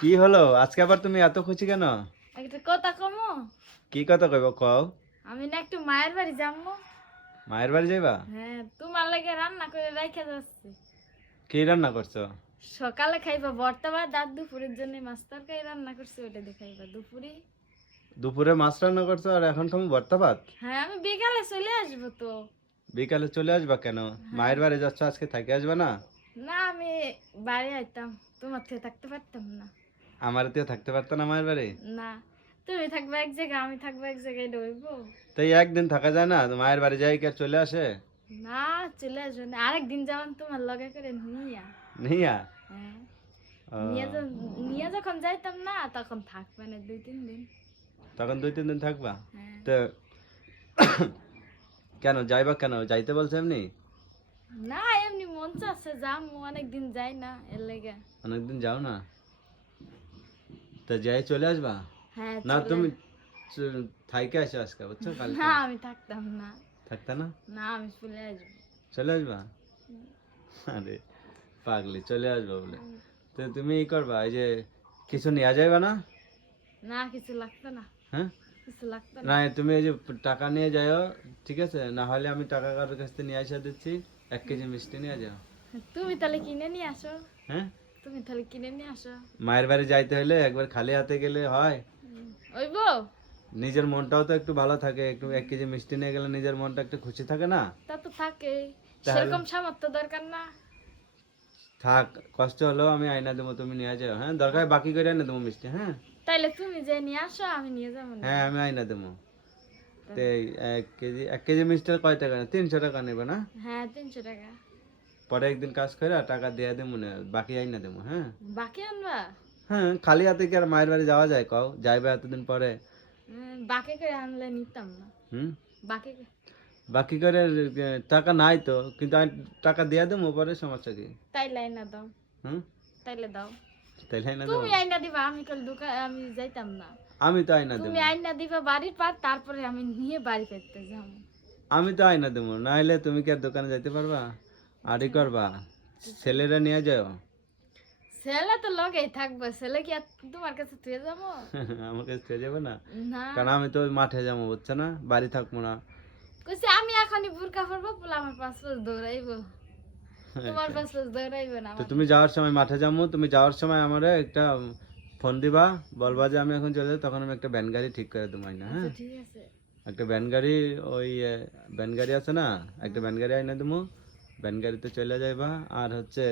কি হলো আজকে আবার তুমি এত খুশি কেন? একটা কথা কমো। কি কথা কইব কও। আমি না একটু মায়ের বাড়ি যাবো। মায়ের বাড়ি যাইবা? হ্যাঁ, তোমার লাগে রান্না করে রেখে যাচ্ছি। কি রান্না করছো? সকালে খাইবা ভর্তা ভাত, আর দুপুরের জন্য মাছ তরকারি রান্না করছি, ওটা দিয়ে খাইবা দুপুরে। দুপুরে মাছ রান্না করছো আর এখন তুমি ভর্তা ভাত? হ্যাঁ, আমি বিকালে চলে আসবো তো। বিকালে চলে আসবা কেন? মায়ের বাড়ি যাচ্ছ, আজকে থেকে আসবা না? না, আমি বাড়ি আইতাম, তোমার থেকে থাকতে পারতাম না। আমার তো থাকতে পারতো না মায়ের বাড়ি? না, তুমি থাকবে এক জায়গায়, আমি থাকবো এক জায়গায়, রইবো। তাই একদিন থাকা যায় না? তো মায়ের বাড়ি যাই কি আর চলে আসে? না, চলে আসবো না, আরেকদিন যাবেন তোমার লগে করে নিয়া। নিয়া? হ্যাঁ, ও, নিয়ে যখন যাইতাম না তখন থাকবে না 2-3 দিন। তখন 2-3 দিন থাকবা? হ্যাঁ। তো কেন যাইবা, কেন যাইতে বলছে এমনি? না, এমনি মন চাচ্ছে যাম, অনেকদিন যাই না এর লেগে। অনেকদিন যাও না? তো যাই চলে আসবা? হ্যাঁ, না চলে তুমি থাইকে আসো আজকে, বুঝছো? কালকে না, আমি থাকতাম না। থাকতা না? না, আমি চলে আসবো। চলে আসবা? আরে পাগলি, চলে আসবা বলে। তো তুমি ই করবা, এই যে কিছু নিয়ে যাইবা না? না, কিছু লাগতো না, হ্যাঁ, কিছু লাগতো না না। তুমি এই যে টাকা নিয়ে যাও, ঠিক আছে? না হলে আমি টাকা কারোর কাছ থেকে নিয়ে আসা দিচ্ছি, 1 কেজি মিষ্টি নিয়ে যাও। তুমি তাহলে কিনে নিয়ে আসো। হ্যাঁ, তুমি তাহলে কিনে নিয়ে আসো। মায়ের বাড়ি যাইতে হলে একবার খালি হাতে গেলে হয়? ওইবো। নিজের মনটাও তো একটু ভালো থাকে, একটু 1 কেজি মিষ্টি নিয়ে গেলে নিজের মনটা একটু খুশি থাকে না? তা তো থাকে, তাহলে সেরকম সামর্থ্য দরকার না। থাক, কষ্ট হলেও আমি আয়না দেবো, তুমি নিয়ে যাও। হ্যাঁ, দরকার হয় বাকি করে এনে দেবো মিষ্টি। হ্যাঁ, তাইলে তুমি যে নিয়ে আসো, আমি নিয়ে যাবো না। হ্যাঁ আমি আয়না দেবো। তো 1 কেজি মিষ্টির কয় টাকা? 300 টাকা নেবে না? হ্যাঁ, 300 টাকা। পরে একদিন কাজ করে টাকা দিয়ে দেবো না, বাকি আইনা দেবো। হ্যাঁ, বাকি আনবা? হ্যাঁ খালি হাতে কি আর মায়ের বাড়ি যাওয়া যায় কও? যাইবে এতদিন পরে। বাকি করে আনলে নিতাম না। হুম, বাকি বাকি করে টাকা নাই তো, কিন্তু আমি টাকা দিয়ে দেবো পরে, সমস্যা কি? তাইলে আইনা দাও। হুম, তাইলে দাও। তাইলে আইনা দেবো? তুমি আইনা দিবা, আমি কাল দোকান আমি যাইতাম না। আমি তো আইনা তুমি দেবো। আইনা দিবা বাড়ির পার, তারপরে আমি নিয়ে বাড়ি ফিরতে যাবো। আমি তো আইনা দেবো, না হলে তুমি কি আর দোকানে যাইতে পারবা? আরই করবা, ছেলেরা নিয়ে যাও। ছেলে তো লগেই থাকবে, ছেলে কি আর তোমার কাছে তুই যাবো? আমার কাছে থেকে যাবে না? না, কারণ আমি তো ওই মাঠে যাবো, বুঝছো না? বাড়ি থাকবো না। কইছে আমি এখনই বুরকা পরবো, পোলা আমার পাঁচ পাঁচ দৌড়াইবো। তোমার পাঁচ পাঁচ দৌড়াইবো না তো আমার। তুমি যাওয়ার সময় মাঠে যাবো, তুমি যাওয়ার সময় আমার একটা ফোন দিবা, বলবা যে আমি এখন চলে যাই, তখন আমি একটা ভ্যান গাড়ি ঠিক করে দেবো না। আচ্ছা, হ্যাঁ, ঠিক আছে। একটা ভ্যান গাড়ি, ওই ভ্যান গাড়ি আছে না, একটা ভ্যান গাড়ি আইনা দেবো। ভ্যান গাড়িতে চলে যাইবা, আর হচ্ছে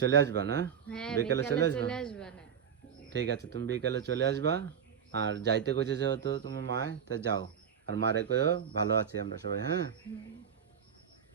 চলে আসবা না? হ্যাঁ, বিকেলে চলে বিকালে আসবা? চলে আসবা না? ঠিক আছে, তুমি বিকেলে চলে আসবা। আর যাইতে কইছে যেহেতু তোমার মায়, তা যাও। আর মারে কইও ভালো আছি আমরা সবাই। হ্যাঁ, হুম।